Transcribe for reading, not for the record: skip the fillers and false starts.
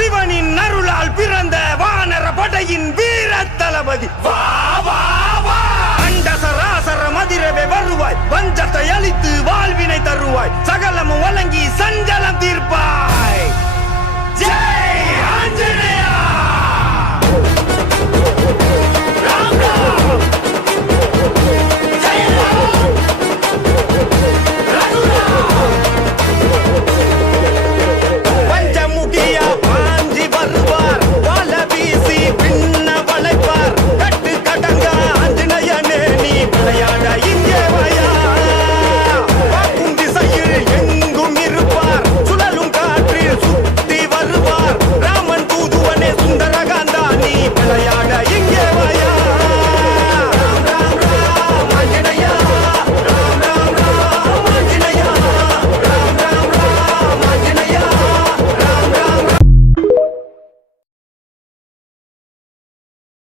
சிவனின் அருளால் பிறந்த வானர படையின் வீர தளபதி வா வா வா. அண்டசராசர மதிரவே வருவாய், வஞ்சத்தை அழித்து வாழ்வினை தருவாய், சகலமும் வழங்கி சஞ்சலம் தீர்ப்பாய்.